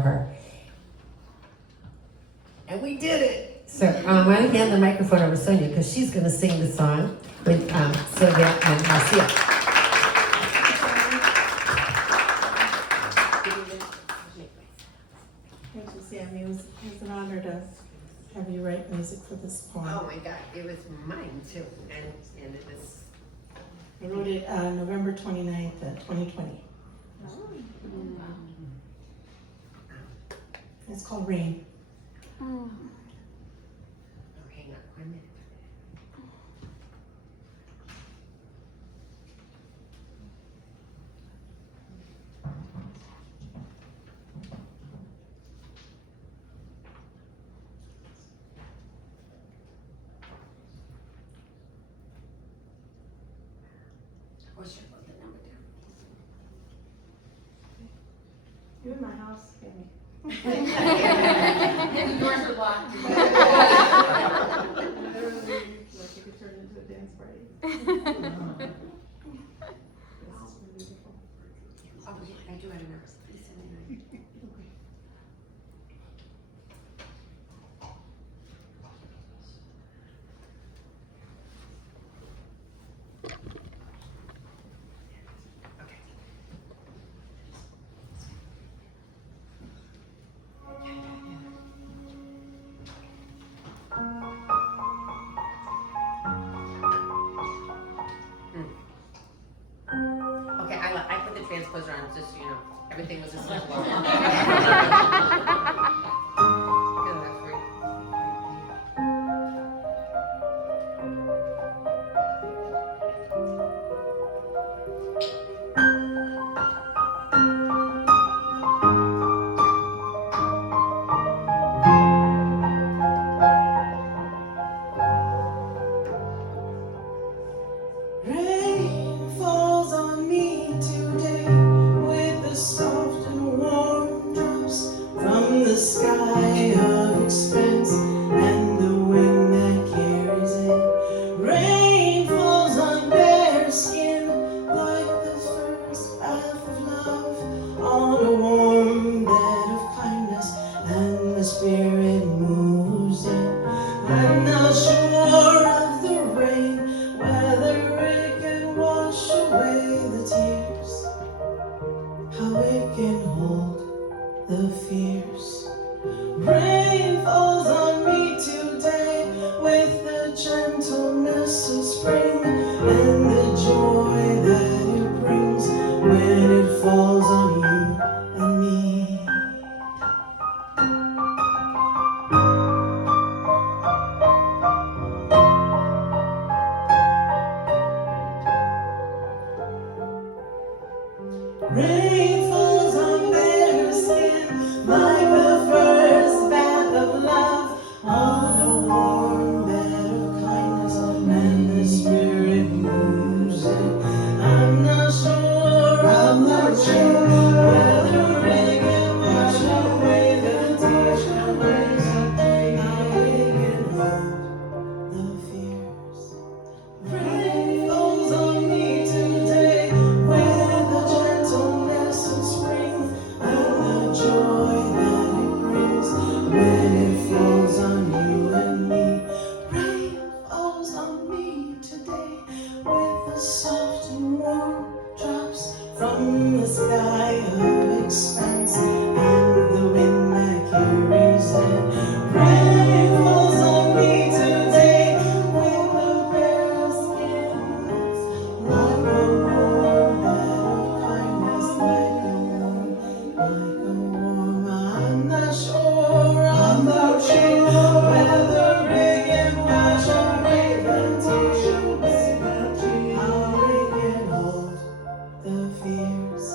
her. And we did it. So I want to hand the microphone over to Sonia because she's going to sing the song with Sylvia and Marcia. Thank you, Sammy. It was an honor to have you write music for this poem. Oh my God, it was mine too. And it was. I wrote it November 29th, 2020. It's called Rain. Oh, hang on 1 minute. I wish I wrote the number down. You in my house, Sammy. Doors are locked. Literally, like you could turn it into a dance party. This is really beautiful. Oh, yeah, I do have a number. Please send me a number. Okay, I put the transposer on just so you know. Everything was just like, well. That's great. Rain falls on me today with the soft and warm drops from the sky of expanse and the wind that carries it. Rain falls on bare skin like the first bath of love on a warm bed of kindness, and the spirit moves in. I'm not sure of the rain, whether it can wash away the tears, how it can hold the fears. Rain falls on me today with the gentleness of spring and the joy that it brings when it falls on you and me. Rain falls on bare skin like the first bath of love on a warm bed of kindness, and the spirit moves in. I'm not sure of the rain, whether it can wash away the tears, how it can hold the fears. Rain falls on me today with the gentleness of spring and the joy that it brings when it falls on you and me. Rain falls on me today with the soft and warm drops from the sky of expanse and the wind that carries it. Rain falls on me today with the bare skin like a warm bed of kindness, like a warm. I'm not sure of the rain, whether it can wash away the tears, how it can hold the fears.